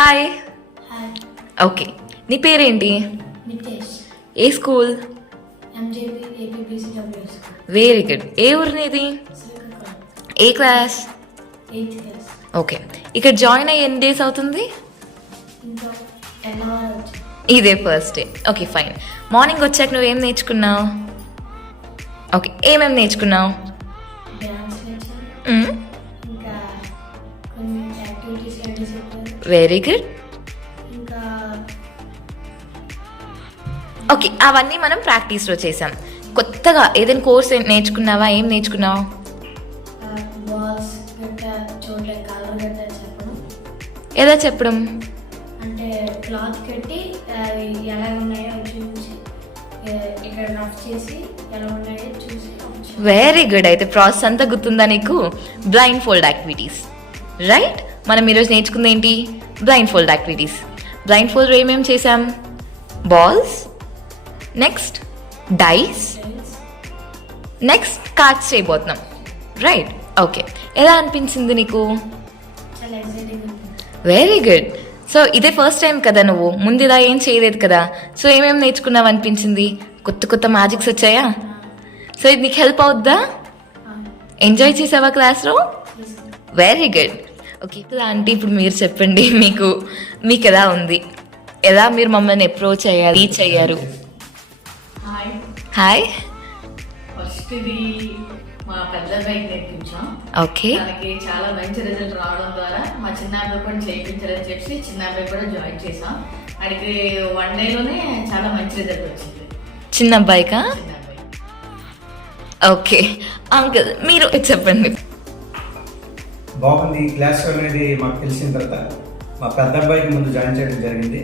Hi. Hi. Okay, నీ పేరేంటి? నితేష్. ఏ school? MJP APBCWS. Very good. ఏ ఊరు నీది? శ్రీకాకుళం. ఏ క్లాస్? 8th class. ఓకే, ఇక్కడ జాయిన్ అయ్యి ఎన్ని డేస్ అవుతుంది? ఇంకా ఎన్నవారు వచ్చి ఇదే first day. Okay fine. Morning వచ్చాక నువ్వేం నేర్చుకున్నావు? ఓకే, ఏమేమి నేర్చుకున్నావు? డ్యాన్స్ నేర్చాను. ఇంకా కొన్ని యాక్టివిటీస్ అన్నీ చెప్పారు. Very good. ఇంకా ఓకే, అవన్నీ మనం ప్రాక్టీస్లో చేసాం. కొత్తగా ఏదైనా కోర్స్ నేర్చుకున్నావా? ఏం నేర్చుకున్నావు? బాల్స్ గట్టా చోట్ల కాలం గట్టా చెప్పడం. ఏదో చెప్పడం అంటే క్లాత్ కట్టి అవి ఎలా ఉన్నాయో చూసి ఇక్కడ రఫ్ చేసి ఎలా ఉన్నాయో చూసి వెరీ గుడ్. అయితే ప్రాసెస్ అంతా గుర్తుందా నీకు? Blindfold activities, right? మనం ఈరోజు నేర్చుకుంది ఏంటి? Blindfold activities. Blindfold ఏమేమి చేసాం? Balls, next dice, next cards చేయబోతున్నాం, రైట్? ఓకే, ఎలా అనిపించింది నీకు? చాలా ఎక్సైటింగ్ ఉంటుంది. Very good. సో ఇదే ఫస్ట్ టైం కదా, నువ్వు ముందు ఇలా ఏం చేయలేదు కదా. సో ఏమేమి నేర్చుకున్నావు అనిపించింది? కొత్త కొత్త మ్యాజిక్స్ వచ్చాయా? సో ఇది నీకు హెల్ప్ అవుద్దా? ఎంజాయ్ చేసావా క్లాస్లో? Very good. ఓకే, అంటే ఇప్పుడు మీరు చెప్పండి, మీకు ఎలా ఉంది? ఎలా మీరు మమ్మల్ని అప్రోచ్ అయ్యారు, రీచ్ అయ్యారు? హాయ్. హాయ్. ఫస్ట్ ఇది మా పెద్ద అబ్బాయికి నేర్పించాం. ఓకే, తనకి చాలా మంచి రిజల్ట్ రావడం ద్వారా మా చిన్న అబ్బాయి కూడా చేయించాలని చెప్పి చిన్న అబ్బాయి కూడా జాయిన్ చేసాం. ఆయనకి 1 డేలోనే చాలా మంచి రిజల్ట్ వచ్చింది. చిన్న అబ్బాయికా? చిన్న అబ్బాయి. ఓకే అంకుల్, మీరు చెప్పండి. బాగుంది. ఈ క్లాస్ అనేది మాకు తెలిసిన తర్వాత మా పెద్ద అబ్బాయికి ముందు జాయిన్ చేయడం జరిగింది.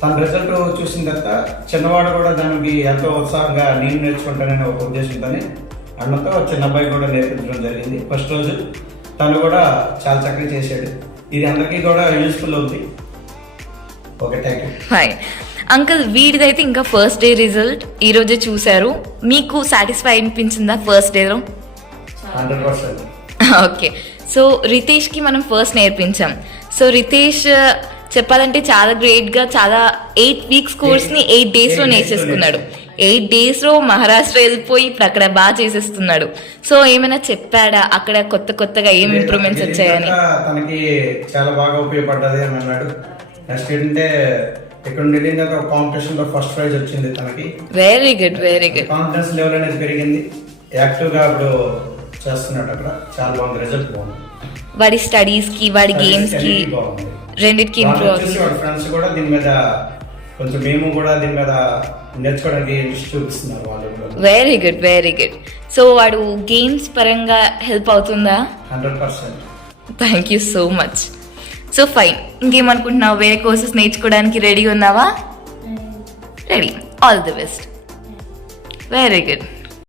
తన రిజల్ట్ చూసిన తర్వాత చిన్నవాడు కూడా దానికి ఎంతో ఉత్సాహంగా నేను నేర్చుకుంటానని ఒక ఉద్దేశంతోనే అన్నతో చిన్న అబ్బాయి కూడా నేర్పించడం జరిగింది. ఫస్ట్ రోజు తను కూడా చాలా చక్కగా చేశాడు. ఇది అందరికీ కూడా యూస్ఫుల్ అవుతుంది. Okay, thank you. Fine uncle, వీడిదైతే ఇంకా ఫస్ట్ డే రిజల్ట్ ఈరోజే చూశారు. మీకు సాటిస్ఫై అనిపించిందా ఫస్ట్ డేలో? 100%. ఓకే, సో రితేష్కి మనం ఫస్ట్ నేర్పించాం. సో రితేష్ చెప్పాలంటే చాలా గ్రేట్గా చాలా 8 వీక్స్ కోర్స్ని 8 డేస్లో నేర్చేసుకున్నాడు. 8 డేస్లో మహారాష్ట్ర వెళ్ళిపోయి ఇప్పుడు అక్కడ బాగా చేసేస్తున్నాడు. సో ఏమైనా చెప్పాడా అక్కడ కొత్తగా ఏం ఇంప్రూవ్మెంట్స్ వచ్చాయని? తనకి చాలా బాగా ఉపయోగపడ్డది అని అన్నాడు. నెక్స్ట్ ఏంటంటే ఇక్కడ వెళ్ళిన తర్వాత కాంపిటీషన్ లో ఫస్ట్ ప్రైజ్ వచ్చింది తనకి. Very good, very good. Confidence level అనేది పెరిగింది. యాక్టివ్ గా ఇప్పుడు చేస్తున్నాడు. అక్కడ చాలా బాగుంది, రిజల్ట్ బాగుంది. వాడి స్టడీస్ కి వాడి గేమ్స్ కి రెండింటికి ఇంప్రూవ్ అవుతుంది. వాడి ఫ్రెండ్స్ కూడా దీని మీద కొంచెం మేము కూడా దీని మీద నేర్చుకోవడానికి ఇంట్రెస్ట్ చూపిస్తున్నారు వాళ్ళు కూడా. Very good, very good. So వాడు గేమ్స్ పరంగా హెల్ప్ అవుతుందా? 100%. Thank you so much. So fine, ఇంకేమనుకుంటున్నావు? వేరే కోర్సెస్ నేర్చుకోవడానికి రెడీ ఉన్నావా? Ready. All the best. Very good.